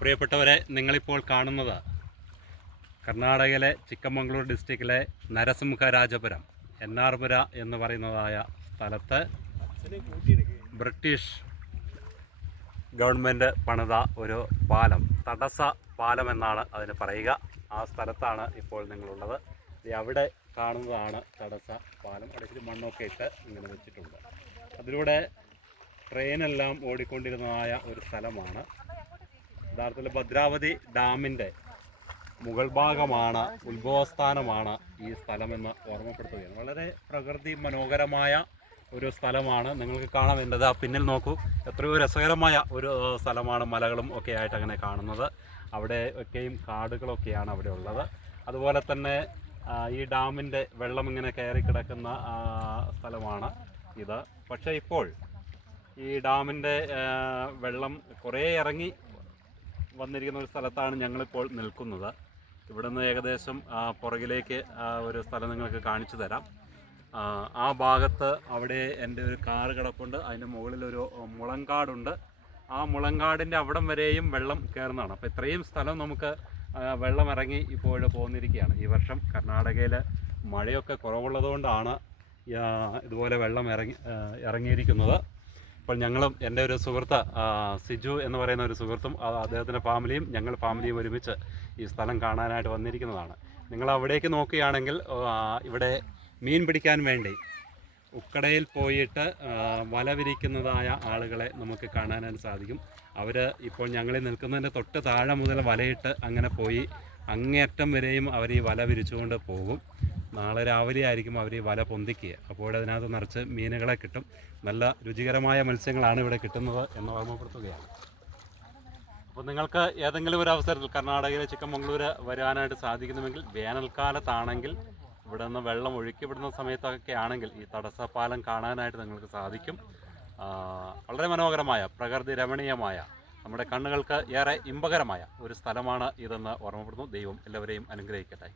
പ്രിയപ്പെട്ടവരെ, നിങ്ങളിപ്പോൾ കാണുന്നത് കർണാടകയിലെ ചിക്കമംഗളൂർ ഡിസ്ട്രിക്റ്റിലെ നരസിംഹരാജപുരം എന്നാർപുര എന്ന് പറയുന്നതായ സ്ഥലത്ത് ബ്രിട്ടീഷ് ഗവൺമെൻറ് പണിത ഒരു പാലം, തടസ്സ പാലം എന്നാണ് അതിന് പറയുക. ആ സ്ഥലത്താണ് ഇപ്പോൾ നിങ്ങളുള്ളത്. അവിടെ കാണുന്നതാണ് തടസ്സ പാലം. അവിടെ മണ്ണൊക്കെ ഇട്ട് ഇങ്ങനെ വെച്ചിട്ടുണ്ട്. അതിലൂടെ ട്രെയിനെല്ലാം ഓടിക്കൊണ്ടിരുന്നതായ ഒരു സ്ഥലമാണ്. യഥാർത്ഥത്തിൽ ഭദ്രാവതി ഡാമിൻ്റെ മുകൾ ഭാഗമാണ്, ഉത്ഭവസ്ഥാനമാണ് ഈ സ്ഥലമെന്ന് ഓർമ്മപ്പെടുത്തുകയാണ്. വളരെ പ്രകൃതി മനോഹരമായ ഒരു സ്ഥലമാണ്. നിങ്ങൾക്ക് കാണാൻ വേണ്ടത് ആ പിന്നിൽ നോക്കൂ, എത്രയോ രസകരമായ ഒരു സ്ഥലമാണ്. മലകളും ഒക്കെ ആയിട്ട് അങ്ങനെ കാണുന്നത്. അവിടെ ഒക്കെയും കാടുകളൊക്കെയാണ് അവിടെ ഉള്ളത്. അതുപോലെ തന്നെ ഈ ഡാമിൻ്റെ വെള്ളം ഇങ്ങനെ കയറി കിടക്കുന്ന സ്ഥലമാണ് ഇത്. പക്ഷേ ഇപ്പോൾ ഈ ഡാമിൻ്റെ വെള്ളം കുറേ ഇറങ്ങി വന്നിരിക്കുന്ന ഒരു സ്ഥലത്താണ് ഞങ്ങളിപ്പോൾ നിൽക്കുന്നത്. ഇവിടെ നിന്ന് ഏകദേശം പുറകിലേക്ക് ഒരു സ്ഥലം നിങ്ങൾക്ക് കാണിച്ചു തരാം. ആ ഭാഗത്ത് അവിടെ എൻ്റെ ഒരു കാറ് കിടപ്പുണ്ട്. അതിൻ്റെ മുകളിലൊരു മുളങ്കാടുണ്ട്. ആ മുളങ്കാടിൻ്റെ അവിടം വരെയും വെള്ളം കയറുന്നതാണ്. അപ്പോൾ ഇത്രയും സ്ഥലം നമുക്ക് വെള്ളം ഇറങ്ങി ഇപ്പോൾ പോന്നിരിക്കുകയാണ്. ഈ വർഷം കർണാടകയിൽ മഴയൊക്കെ കുറവുള്ളതുകൊണ്ടാണ് ഇതുപോലെ വെള്ളം ഇറങ്ങിയിരിക്കുന്നത്. ഇപ്പോൾ ഞങ്ങളും എൻ്റെ ഒരു സുഹൃത്ത് സിജു എന്ന് പറയുന്ന ഒരു സുഹൃത്തും അദ്ദേഹത്തിൻ്റെ ഫാമിലിയും ഞങ്ങൾ ഫാമിലിയും ഒരുമിച്ച് ഈ സ്ഥലം കാണാനായിട്ട് വന്നിരിക്കുന്നതാണ്. നിങ്ങൾ അവിടേക്ക് നോക്കുകയാണെങ്കിൽ ഇവിടെ മീൻ പിടിക്കാൻ വേണ്ടി ഉക്കടയിൽ പോയിട്ട് വല വിരിക്കുന്നതായ ആളുകളെ നമുക്ക് കാണാനായിട്ട് സാധിക്കും. അവർ ഇപ്പോൾ ഞങ്ങളിൽ നിൽക്കുന്നതിൻ്റെ തൊട്ട് താഴെ മുതൽ വലയിട്ട് അങ്ങനെ പോയി അങ്ങേയറ്റം വരെയും അവർ ഈ വല വിരിച്ചുകൊണ്ട് പോകും. നാളെ രാവിലെ ആയിരിക്കും അവർ ഈ വല പൊന്തിക്കുക. അപ്പോൾ അതിനകത്ത് നിറച്ച് മീനുകളെ കിട്ടും. നല്ല രുചികരമായ മത്സ്യങ്ങളാണ് ഇവിടെ കിട്ടുന്നത് എന്ന് ഓർമ്മപ്പെടുത്തുകയാണ്. അപ്പോൾ നിങ്ങൾക്ക് ഏതെങ്കിലും ഒരു അവസരത്തിൽ കർണാടകയിലെ ചിക്കമംഗളൂർ വരാനായിട്ട് സാധിക്കുന്നുവെങ്കിൽ, വേനൽക്കാലത്താണെങ്കിൽ ഇവിടെ നിന്ന് വെള്ളം ഒഴുക്കി വിടുന്ന സമയത്തൊക്കെ ആണെങ്കിൽ ഈ തടസ്സപ്പാലം കാണാനായിട്ട് നിങ്ങൾക്ക് സാധിക്കും. വളരെ മനോഹരമായ, പ്രകൃതി രമണീയമായ, നമ്മുടെ കണ്ണുകൾക്ക് ഏറെ ഇമ്പകരമായ ഒരു സ്ഥലമാണ് ഇതെന്ന് ഓർമ്മപ്പെടുന്നു. ദൈവം എല്ലാവരെയും അനുഗ്രഹിക്കട്ടെ.